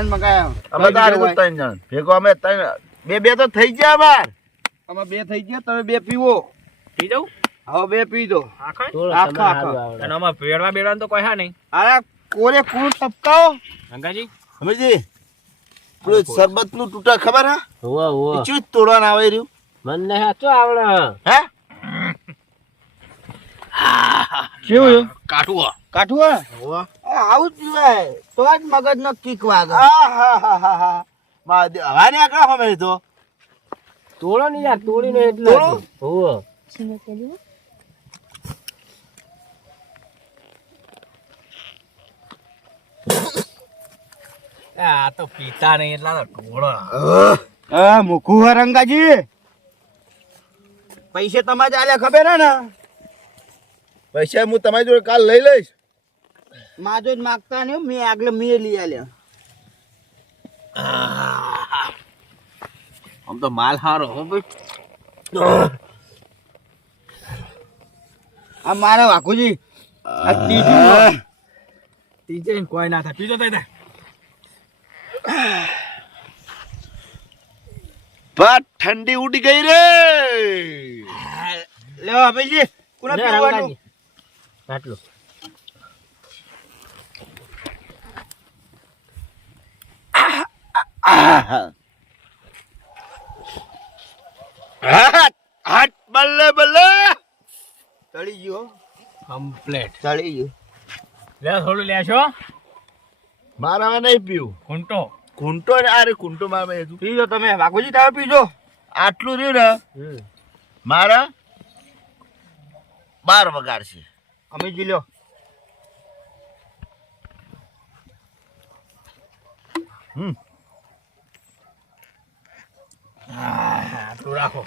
જણ મગાયા અમે તો આરે 3 જણ ભેગો અમે 3 બે તો થઈ ગયા બાર અમે 2 થઈ ગયા તમે 2 પીવો પી જાઉં હવે 2 પી દો આખા અને આમાં પેડવા બેડવા તો કોઈ હા નહીં અરે કોરે કુણ ટપકાઓ ગંગાજી હમેજી પેલું શરબત નું તૂટા ખબર હે હોવા ચૂત તોડવાના આવે રહ્યું મને હાચો આવડે હે કેવું કાઠું કાઠું હોવા આવું પીવાય તો જ મગજ નો કિક વાગે હવા ને આકડા હમે તો તોડો ને યાર તોડીને એટલે હોવા આ તો પીતા નહીં એટલા તો ઢોળો મુખું હે રંગાજી પૈસે તમારે આલ્યા ખબર હે ને પૈસા હું તમારી જોડે કાલ લઈ લઈશ માજો જ માગતા નહીં મેં આગળ મેં લઈ આલ્યા આમ તો માલ હારો હો ભાઈ આ મારા વાકુજી આ ત્રીજું તીજે કોઈ ના થાય પીજો તો બસ ઠંડી ઉડી ગઈ રે લેવા ભાઈજી કોના પીવાનું આટલું હાટ બલ્લે બલ્લે ચડી ગયો કમ્પ્લીટ ચડી ગયો લે થોડું લેશો મારા નહીં પીવું ખૂંટો કુંટો ને અરે કુંટો મારે પીજો તમે વાકુજી તમે પીજો આટલું રહ્યું ને મારા 12 વગાડશે અમે જી લ્યો તું રાખો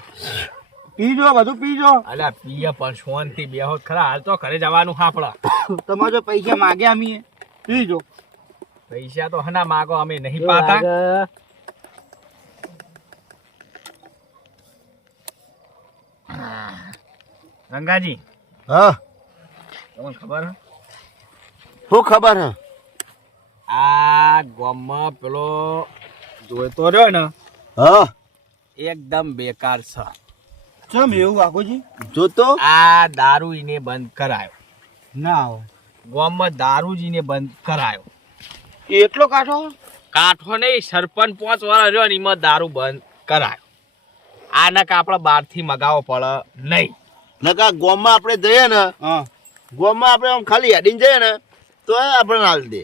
પીજો બધું પીજો અલ્યા પીએ પણ શાંતિ બેહો ખરા હાલ તો ઘરે જવાનું હાપડા તમારે જો પૈસા માગ્યા અમે પીજો પૈસા તો હના માગો અમે નહીં પાતા રંગાજી હા તમને ખબર હે શું ખબર હે આ ગામમાં પેલો જોઈતો રહ્યો ને હા એકદમ બેકાર છે ચમ એવું વાકુજી જોતો આ દારૂ ઈને બંધ કરાયો ના હોય ગામમાં દારૂ જ ઈને બંધ કરાયો એટલો કાઠો કાઠો નહીં સરપંચ 5 વર્ષ રહ્યો ને એમાં દારૂ બંધ કરાયો આના આપણે બહારથી મગાવવો પડે નહીં નકા ગોમમાં આપણે જઈએ ને હા ગોમમાં આપણે આમ ખાલી હેડીને જઈએ ને તો આપણે હાલ દે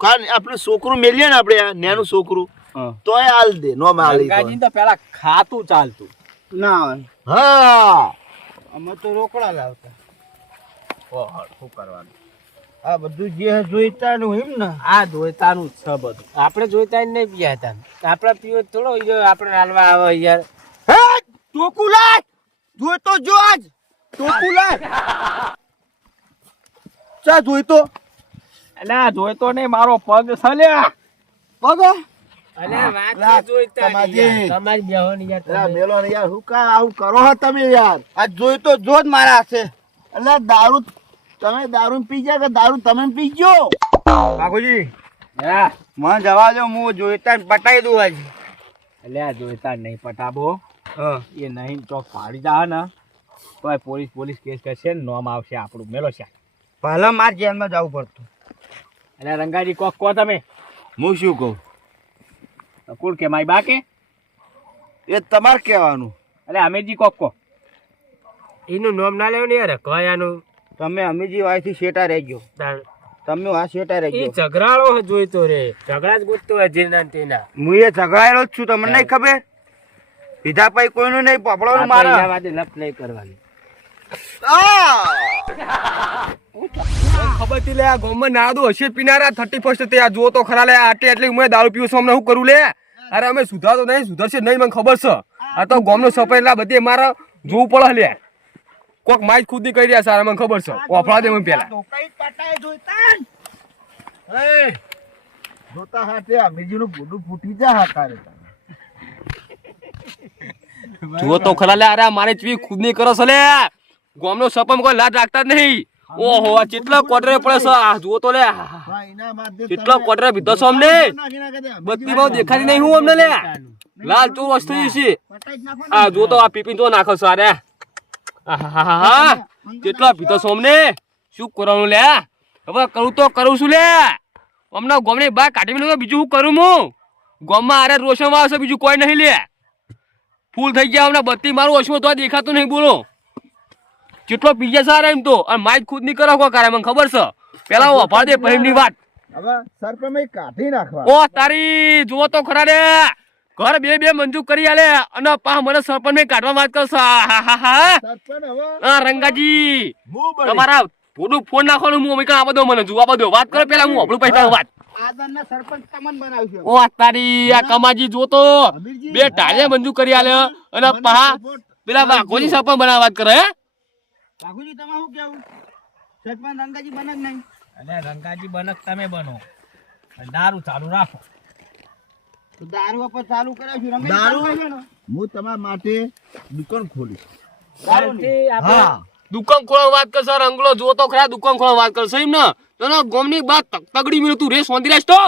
કારણ આપણે છોકરું મેલીએ ને આપણે નેનું છોકરું તો એ હાલ દે નો માલી ગંગાજી તો પેલા ખાતું ચાલતું ના હોય હા અમે તો રોકડા લાવતા ઓહો શું કરવાનું આ બધું જે જોઈતા નું એમ ને આ જોઈતાનું જ છે બધું આપણે જોઈતા નહીં પીયા આપણે પીવો થોડો આપણે હાલવા આવે યાર હે ટોકુ લાય જોઈતો જો આજ ટોકુ લાય ચા જોઈતો એટલે આ જોઈતો નહીં મારો પગ સલ્યા પગ અલે વાત લા, જોઈતા તમાજી. નહીં યાર. તમારી બેહો ને યાર અલા તમે. મેલો ને યાર શું કા આવું કરો હો તમે યાર આ જોઈતો જો જ મારા હાથે એટલે દારૂ તમે દારૂ પી ગયા કે દારૂ તમે પી ગયો બાપુજી હા મને જવા દો હું જોઈતા ને પટાઈ દઉં આજ એટલે આ જોઈતા નહીં પટાબો હા એ નહીં ચોક ફાડી જા ને તો પોલીસ કેસ કરશે ને નોમ આવશે આપણું મેલો છે પહેલા માર જેલમાં જવું પડતું એટલે રંગાજી કોક કહો તમે હું શું કહું કોણ કે મારી બા કે એ તમારે કહેવાનું એટલે અમેજી કોક કહો એનું નામ ના લેવું ને યાર કયાનું તમે અમીજી વાયથી શેટા રહેજો તમે આ શેટા એ રહેજો ઝઘડાળો જોઈતો રે ઝઘડા જ ગોતતો હોય જેના તેના હું એ ઝઘડાયેલો જ છું તમને નહીં ખબર પીધા પછી કોઈનું નહીં પપડવાનું મારે મારા લપ નહીં કરવાની ખબર થી લે આ ગામમાં ના દો હશે પીનારા 31 તે આ જો તો ખરા લે આટલી એટલી ઉમે દારૂ પીવું છું અમને શું કરું લે અરે અમે સુધારતો નહીં સુધરશે નહીં મને ખબર છે આ તો ગામનો સફાઈ બધી મારે જોવું પડે લે કોક માઇક ખુદી કરી રહ્યા સારા મને ખબર છે ઓફળા દે મને પેલા જોતા હાથે અમીજીનું બુડું ફૂટી જા હાકારે જો તો ખરા લે અરે મારે ચવી ખુદ નહીં કરો છો લે ગામનો સપમ કોઈ લાજ રાખતા જ નહીં ઓહો આ કેટલા ક્વાર્ટરે પડે છે આ જુઓ તો લે હા, એના માટે કેટલા તમે ક્વાર્ટરે પીધો છો અમને નાખી નાખે દે. બત્તી બહુ દેખાતી નહીં હું અમને લે લાલ ચોર વસ્તુ છે પટાઈ જ નાખો ને. આ જો તો આ પીપી તો નાખો છો અરે આહાહાહા. કેટલા પીધો છો અમને શું કરવાનું લે હવે કરું તો કરું છું લે અમને ગોમની બહાર કાઢી મેળવ્યો બીજું શું કરું હું ગોમમાં આરે રોશનમાં આવશે બીજું કોઈ નહીં લે ફૂલ થઈ ગયા અમને બત્તી મારું ઓછું તો દેખાતું નહીં બોલો કેટલો પીજે સારા એમ તો અને માઇક ખુદ ની કરો કરે મને ખબર છે પેલા વફા દે પહેમની વાત હવે સરપંચ કાઢી નાખવા. ઓ તારી જુઓ તો ખરા રે ઘર બે બે મંજૂર કરી આલે અને પા મને સરપંચ ને કાઢવા વાત કરશે આહાહાહા. સરપંચ હવે હા રંગાજી હું બળી. તમારા થોડું ફોન નાખવાનું હું અમે આ બધો મને જોવા બધો વાત કરો પેલા હું આપણું પૈસા વાત આદરના સરપંચ તમને બનાવશે. ઓ તારી આ કમાજી જો તો અમીરજી, બે ટાળે મંજૂર કરી આલે અને પા પેલા વાઘોજી સરપંચ બનાવવા વાત કરે હે બાપુજી તમે શું કેવું? સરપંચ રંગાજી બને જ નહીં. અને રંગાજી બનક તમે બનો અને દારૂ ચાલુ રાખો. તો દારૂ પર ચાલુ કરાવશું. રંગાજી ચાલુ કરજો ને. હું તમારા માટે દુકાન ખોલીશ. કાલથી આપણે હા. દુકાન ખોલવા વાત કરશે રંગલો જો તો ખરા દુકાન ખોલવા વાત કરશે એમ ને તો ગોમની બાત તગડી મિલું તું રે સોંધી રાખ તો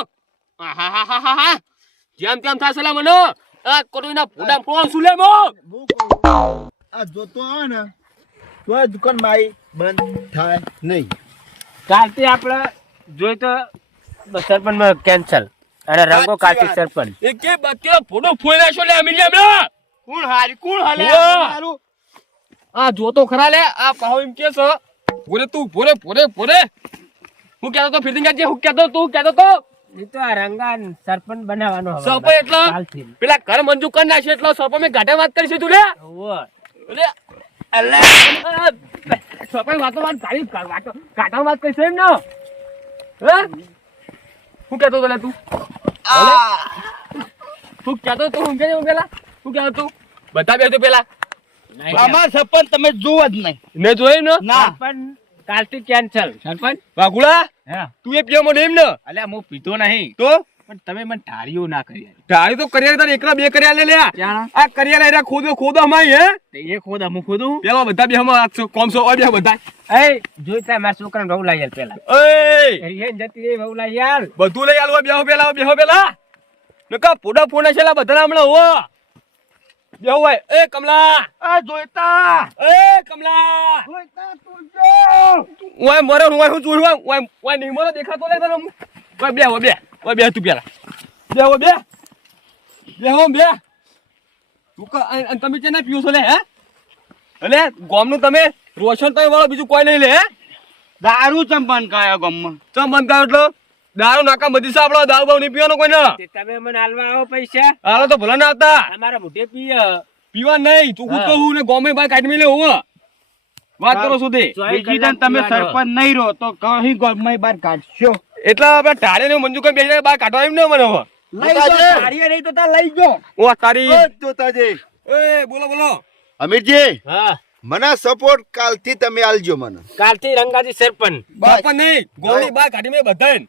આહાહાહાહા. જેમ તેમ થશે લે મને આ કોઈના ફોડા ફોન શું લે મો હું કહું, આ જોતો આવે ને તો આ દુકાન મારી બંધ થાય નહીં. કાલથી આપણે જોઈ તો સરપંચ માં કેન્સલ અને રંગો કાલથી સરપંચ એક કે બત્તીઓ ફોટો ફોઈ નાખ્યો લે અમીર લે કોણ હારી કોણ હાલે વાહ. આ જો તો ખરા લે આ પાહો એમ કે છે પોરે તું પોરે હું કહેતો તો ફિરથી કાઢજે હું કહેતો તું કહેતો તો એ તો આ રંગા સરપંચ બનાવવાનો હવે સરપંચ એટલે કાલથી પેલા ઘર મંજૂર કરી નાખ્યો એટલે સરપંચ મેં ઘાટે વાત કરી છે તું લે ઓવે. અરે અલ્લે સરપંચ વાતો વાત ગાડી વાતો ઘાટા વાત કરી છે એમ ને હે હું કહેતો તો લે તું તું કહેતો તું હું કે પેલા હું કહેતો તું બતા બે તું પેલા અમાર સરપંચ તમે જોવો જ નહીં. મેં જોયું ને સરપંચ કાલથી કેન્સલ સરપંચ વાઘુડા હે તું એ પીવા મને એમ ને અલ્યા હું પીતો નહીં તો પણ તમે મને ધારીઓ ના કરી તારી તો કરિયાર તારે એકલા બે કરિયાર લે લે ક્યાં આ કરિયાર એરા ખોદો અમારી હે તે એ ખોદ અમુક ખોદું પેલા બધા બે હમણાં કોમ સો બે બધા એ જોઈતા મારા છોકરાને વહુ લાવી આલ પેલા એય એરિયન જતી રહી વહુ લાવી આલ બધું લઈ આલવા બેહો પેલા નકા પોડા ફોના છેલા બધા હમણાં હો બેહો ભાઈ એ કમલા આ જોઈતા એ કમલા જોઈતા તું જો. ઓય મરે હું જોયું ઓય નહીં મરે દેખાતો લે તને ઓય બે તું પેલા બે તું અને તમે છે ને પીઓ છો લે હે અલે ગોમનું તમે રોશન તો વાળો બીજું કોઈ નહીં લે હે દારૂ ચંપન કાયા ગમમાં. ચમ બંધ કરો એટલો દારૂ નાકા બધી સાપડો દારૂ બાવ નહીં પીવાનો કોઈ ના તે તમે મને આલવા આવો પૈસા હાલો તો ભલા ના આવતા અમારા મોઢે પીએ પીવા નહીં તું ખુદ કહું ને ગોમે બાર કાઢી મેલે હોવ વાત કરો છો તે બીજી દાન તમે સરપંચ નહીં રહો તો કहीं ગોમમાં બહાર કાઢશો. એટલે આપણે ટાળે ને મંજુ કઈ બેસીને બહાર કાઢવા એમ ને મને હવે લઈ જાઓ. તાળીએ નહીં તો તાર લઈ જાઓ. ઓ તારી ઓ જોતાજી. એ બોલો અમીરજી હા મને સપોર્ટ કાલથી તમે આલજો મને. કાલથી રંગાજી સરપંચ બાપા નહીં ગોમની બહાર કાઢી મેં બધાને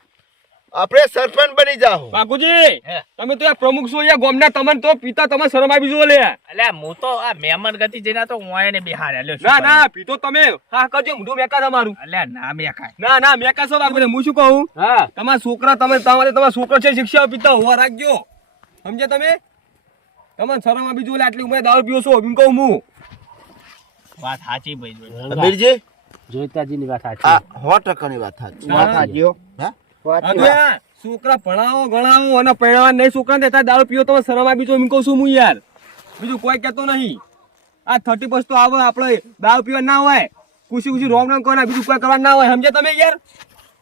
આપણે સરપંચ બની જાઓ. બાપુજી હે. તમે તો આ પ્રમુખ છો યાર ગોમના તમને તો પિતા તમે શરમ આવી જો લે અલ્યા હું તો આ મહેમાન ગતિ જઈને તો હું એને બિહાર આલ્યો છું. ના પીતો તમે હા કરજો મોઢું મેકા તમારું અલ્યા ના મેં ખાય ના મેકા છો બાપુ હું શું કહું હા તમારા છોકરા તમારા છોકરા છે શિક્ષા પીતા હોવા રાખજો સમજે તમે તમને શરમ આવી જો આટલી ઉંમરે દારૂ પીવો છો એમ કહું હું વાત સાચી ભાઈ અમીરજી જોઈતાજી ની વાત આ 100% ની વાત સાચી. વાત સાચી હો. હા? સાચી હવે વાત. છોકરા ભણાવો ગણાવો અને પરણાવા નહીં છોકરા દેતા દારૂ પીવો તમે શરમ આવી જો એમ કહું છું હું યાર બીજું કોઈ કહેતો નહીં આ 30 તો આવે આપણે દારૂ પીવા ના હોય ખુશી રોમ રોમ કરવાના બીજું કોઈ કરવા ના હોય સમજે તમે યાર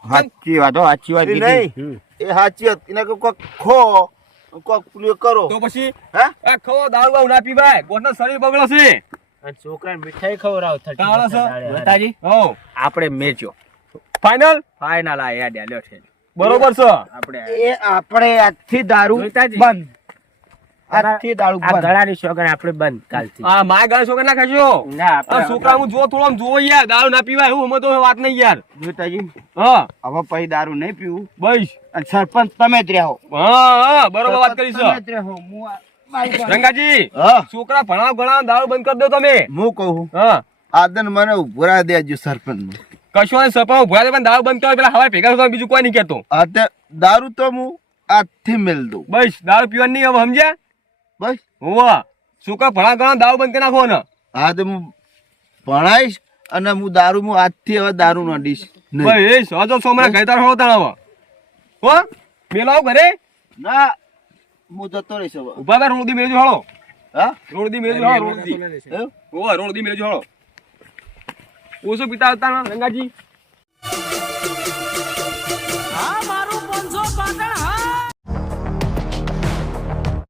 સાચી વાત હો, સાચી વાત કીધી. એ સાચી વાત. એને કોક ખો કોક પેલું કરો. તો પછી હે? આ ખવો દારૂ બારૂ ના પીવાય ગોઠના શરીર બગડે છે અને છોકરાને મીઠાઈ ખવડાવ કાળો છો? જોતાજી હો આપણે મેચ્યો ફાઇનલ ફાઇનલ આ યાદ આલ્યો છે બરોબર છે આપણે એ આપણે આજથી દારૂ જોઈતાજી. બંધ. આજથી દારૂ આ બંધ. ગળાની શોગન આપણે બંધ કાલથી આ માય ગાળ છોકરા ના ખાશો ના આ આપણે છોકરા હું જો થોડો આમ જોવો યાર દારૂ ના પીવાય એવું અમે તો વાત નહીં યાર જોતાજી, હા હવે પછી દારૂ નહીં પીવું બસ અને સરપંચ તમે જ રહો. હા બરોબર વાત કરી તમે છે જ રહો. હું મારી વાત. રંગાજી હા, છોકરા ભણાવ દારૂ બંધ કરી દો તમે હું કહું હા આદન મને ઉભરા દેજો સરપંચ. કશો ને સપા ભૂયા પણ દારૂ બંધ કરો પેલા હવા ભેગા થતા બીજું કોઈ નહીં કહેતો. હા તે દારૂ તો હું આજથી મેલ દઉં. બસ દારૂ પીવાની નહીં હવે સમજ્યા. બસ હોવા શું કા ભણા ઘણા દારૂ બંધ કરી નાખો ને. હા તો હું ભણાઈશ અને હું દારૂ હું આજથી હવે દારૂ ન અડીશ નહીં. ભાઈ એ સહજો સોમરા ગઈતાર હો તણાવ હો મેલાવ ઘરે ના હું જતો રહીશ હવે. ઉભા તા રોડદી મેલજો હળો. હા રોડદી મેલજો હળો રોડદી. એવું? હોવા રોડદી મેલજો હળો. ઓછો પિતા હતા ને રંગાજી.